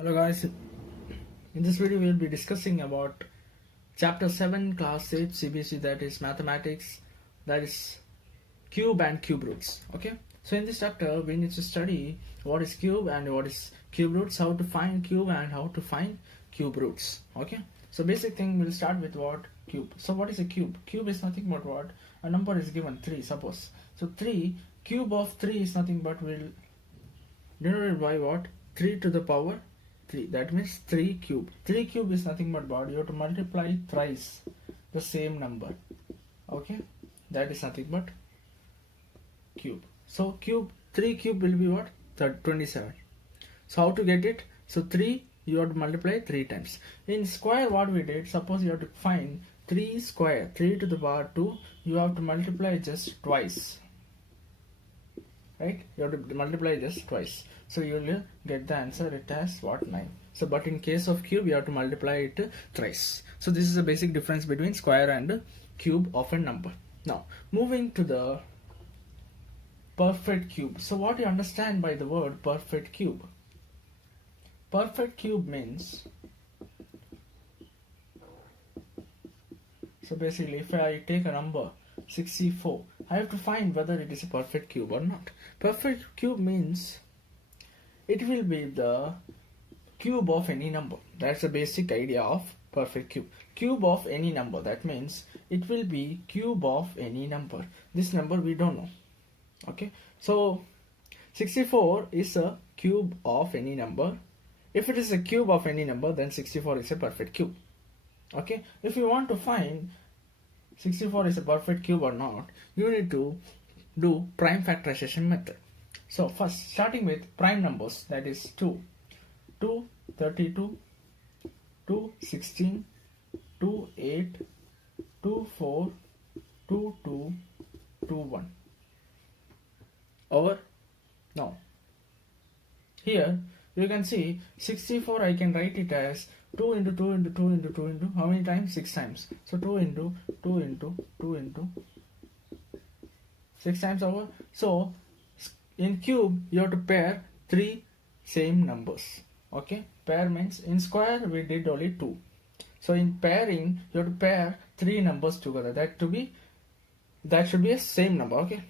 Hello guys, in this video we will be discussing about chapter 7 class 8 CBC, that is mathematics, that is cube and cube roots. Okay, so in this chapter we need to study what is cube and what is cube roots, how to find cube and how to find cube roots. Okay, so basic thing, we'll start with what cube. So what is a cube? Cube is nothing but what? A number is given 3, suppose. So 3, cube of 3 is nothing but will denoted by what? 3 to the power 3, that means 3 cube. 3 cube is nothing but what? You have to multiply thrice the same number. Okay, that is nothing but cube. So cube, 3 cube will be what? 27. So how to get it? So 3 you have to multiply 3 times. In square, what we did, suppose you have to find 3 square, 3 to the power 2, you have to multiply just twice. Right, you have to multiply just twice, so you will get the answer it as what? 9. So but in case of cube you have to multiply it thrice. So this is the basic difference between square and cube of a number. Now moving to the perfect cube. So what do you understand by the word perfect cube? Perfect cube means, so basically if I take a number 64, I have to find whether it is a perfect cube or not. Perfect cube means it will be the cube of any number. That's the basic idea of perfect cube. Cube of any number, that means it will be cube of any number. This number we don't know. Okay, so 64 is a cube of any number. If it is a cube of any number, then 64 is a perfect cube. Okay, if you want to find 64 is a perfect cube or not, you need to do prime factorization method. So first, starting with prime numbers, that is 2, 32, 16, 8, 4, 2, 1. Over. Now here you can see 64, I can write it as 2 into 2 into 2 into 2 into how many times? 6 times. So 2 into 2 into 2 into 6 times over. So in cube you have to pair 3 same numbers. Okay, pair means in square we did only 2. So in pairing you have to pair 3 numbers together. That should be a same number. Okay,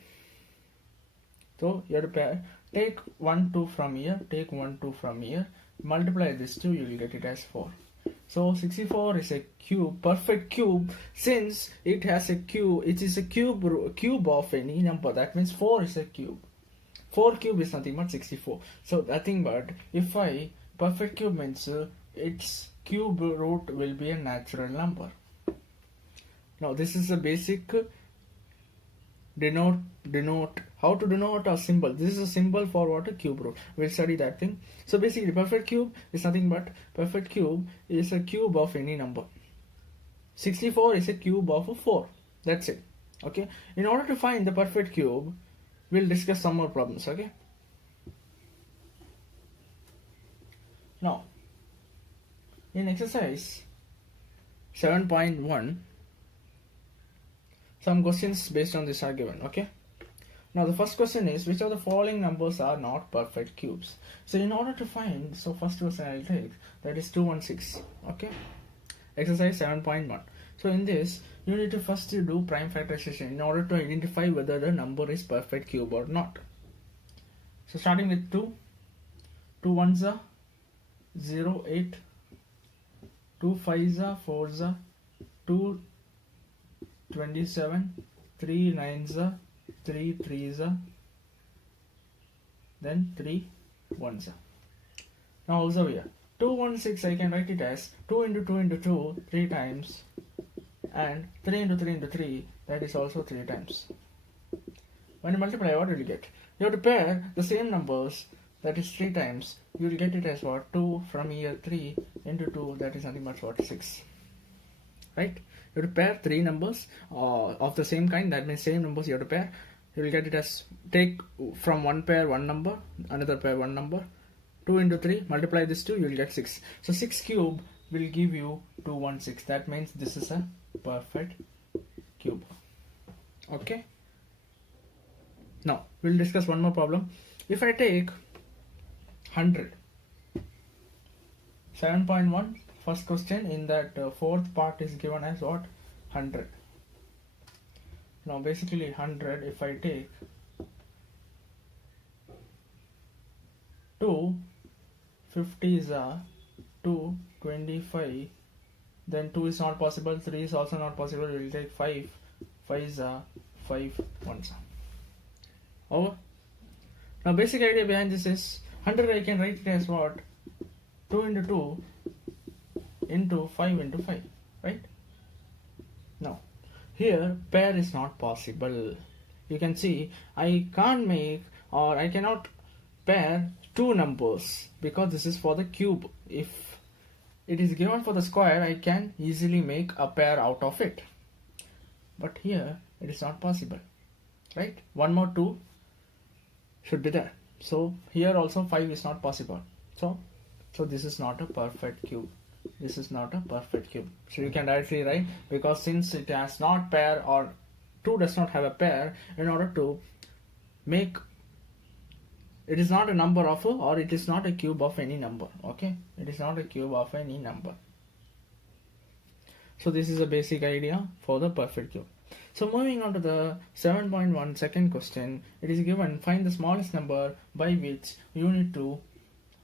so you have to pair. Take 1 2 from here, take 1 2 from here, multiply this 2, you will get it as 4. So 64 is a cube, perfect cube, since it has a cube. It is a cube of any number. That means 4 is a cube. 4 cube is nothing but 64. So nothing but, if I perfect cube means its cube root will be a natural number. Now this is a basic denote how to denote a symbol. This is a symbol for what? A cube root. We'll study that thing. So basically perfect cube is nothing but, perfect cube is a cube of any number. 64 is a cube of 4. That's it. Okay, in order to find the perfect cube, we'll discuss some more problems. Okay, now in exercise 7.1, some questions based on this are given. Okay, now the first question is, which of the following numbers are not perfect cubes? So in order to find, so first question I'll take, that is 216. Okay, exercise 7.1. so in this you need to first do prime factorization in order to identify whether the number is perfect cube or not. So starting with 2 ones are 0 8, 2 5s are 4s are 2 27, 3 9s are 3 3s are, then 3 1s are. Now observe here, 216 I can write it as 2 into 2 into 2 3 times, and 3 into 3 into 3, that is also 3 times. When you multiply, what will you get? You have to pair the same numbers, that is 3 times. You will get it as what? 2 from here, 3 into 2, that is nothing but what? 6. Right? You have to pair 3 numbers of the same kind, that means same numbers you have to pair. You will get it as, take from one pair one number, another pair one number, 2 into 3, multiply this 2, you will get 6. So 6 cube will give you 216. That means this is a perfect cube. Okay, now we'll discuss one more problem. If I take 100 7.1 first question in that fourth part is given as what? 100. Now basically 100, if I take 2 50s are 2 25, then 2 is not possible, 3 is also not possible, we will take 5 5s are 5 1s are. Over. Now basic idea behind this is 100 I can write it as what? 2 into 2 into 5 into 5, right? Now here pair is not possible. You can see I can't make, or I cannot pair two numbers because this is for the cube. If it is given for the square, I can easily make a pair out of it, but here it is not possible, right? One more 2 should be there, so here also 5 is not possible. So this is not a perfect cube. This is not a perfect cube. So you can directly write, because since it has not pair, or 2 does not have a pair, in order to make, it is not a number of, or it is not a cube of any number. Okay, it is not a cube of any number. So this is a basic idea for the perfect cube. So moving on to the 7.1 second question, it is given, find the smallest number by which you need to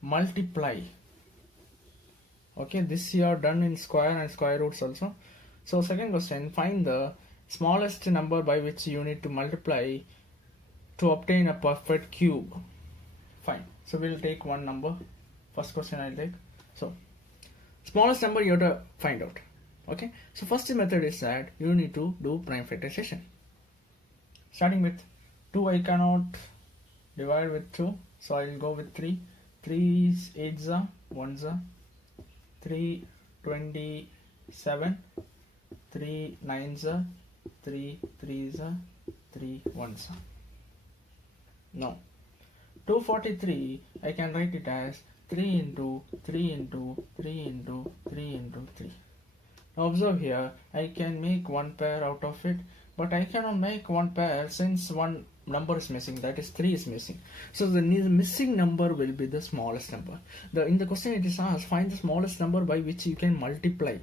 multiply. Okay, this you are done in square and square roots also. So second question, find the smallest number by which you need to multiply to obtain a perfect cube. Fine. So we'll take one number. First question I'll take. So smallest number you have to find out. Okay. So first method is that you need to do prime factorization. Starting with 2, I cannot divide with 2, so I will go with 3. 3 is 8s are 1s are 3 27, 3 9s are 3 3s are 3 1s are. Now 243 I can write it as 3 into 3 into 3 into 3 into 3. Now observe here, I can make one pair out of it, but I cannot make one pair since one number is missing, that is 3 is missing. So the missing number will be the smallest number. In the question it is asked, find the smallest number by which you can multiply.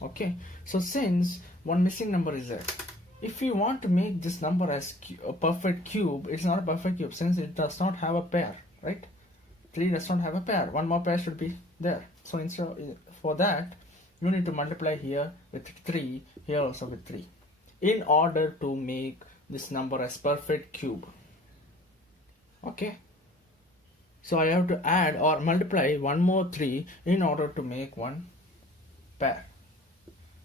Okay, so since one missing number is there, if you want to make this number as a perfect cube, it's not a perfect cube since it does not have a pair, right? 3 does not have a pair, one more pair should be there. So instead, for that you need to multiply here with 3, here also with 3, in order to make this number as perfect cube. Okay, so I have to add or multiply one more 3 in order to make one pair.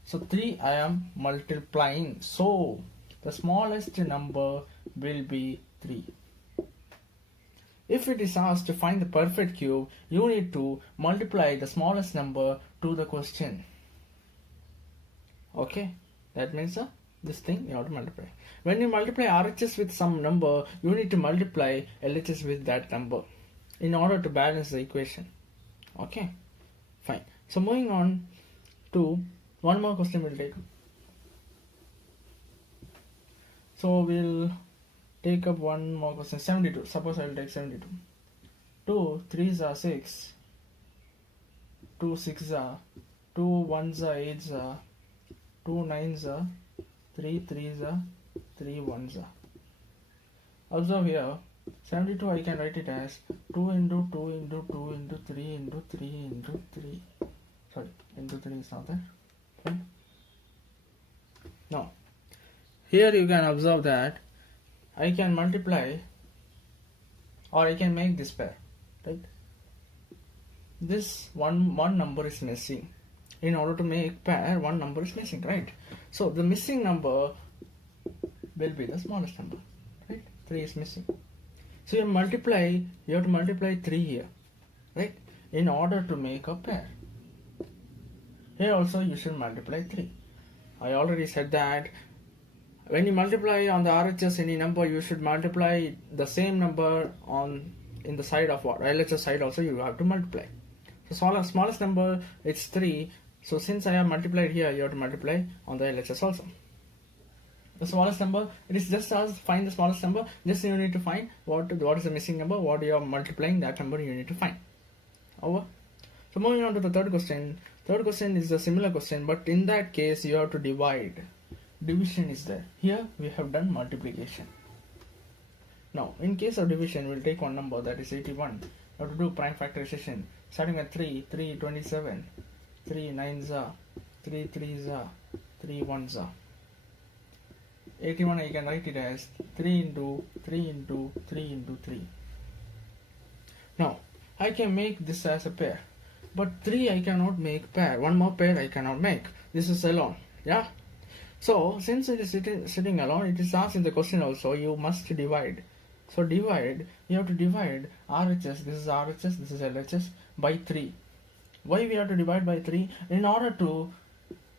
So 3 I am multiplying, so the smallest number will be 3. If it is asked to find the perfect cube, you need to multiply the smallest number to the question. Okay, that means this thing you have to multiply. When you multiply RHS with some number, you need to multiply LHS with that number in order to balance the equation. Okay, fine. So moving on to one more question we'll take. So we'll take up one more question. 72. Suppose I will take 72. 2 3s are 6. 2 6s are 2 1s are 8s are 2 9s are 3 3s are 3 1s are. Observe here, 72 I can write it as 2 into 2 into 2 into 3 into 3 into 3. Sorry, into 3 is not there. Fine. Now here you can observe that I can multiply, or I can make this pair, right? This one number is missing. In order to make pair, one number is missing, right? So the missing number will be the smallest number, right? 3 is missing. So you have to multiply 3 here, right? In order to make a pair. Here also you should multiply 3. I already said that when you multiply on the RHS any number, you should multiply the same number in the side of what? LHS side also you have to multiply. So smallest number it's 3. So since I have multiplied here, you have to multiply on the LHS also. The smallest number, it is just as find the smallest number. Just you need to find what is the missing number, what you are multiplying, that number you need to find. Over. So moving on to the third question. Third question is a similar question, but in that case you have to divide. Division is there. Here we have done multiplication. Now in case of division, we'll take one number, that is 81. You have to do prime factorization. Starting at 3, 3 27, 3 9s are, 3 3s are, 3 1s are. 81 I can write it as 3 into 3 into 3 into 3. Now I can make this as a pair, but 3 I cannot make pair. One more pair I cannot make. This is alone. Yeah. So since it is sitting alone, it is asked in the question also, you must divide. So divide, you have to divide RHS, this is RHS, this is LHS, by 3. Why we have to divide by 3? In order to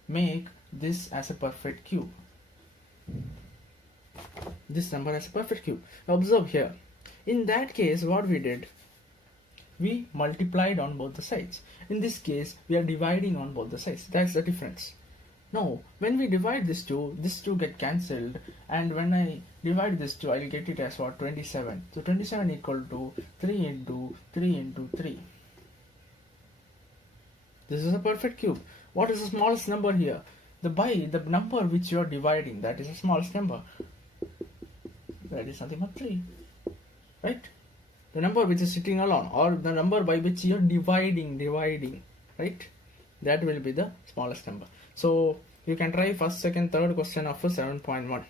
make this as a perfect cube. This number as a perfect cube. Observe here. In that case, what we did? We multiplied on both the sides. In this case, we are dividing on both the sides. That's the difference. Now, when we divide this two get cancelled, and when I divide this two, I'll get it as what? 27. So 27 equal to 3 into 3 into 3. This is a perfect cube. What is the smallest number here? The number which you are dividing, that is the smallest number. That is nothing but 3. Right? The number which is sitting alone, or the number by which you are dividing, right? That will be the smallest number. So you can try first, second, third question of 7.1.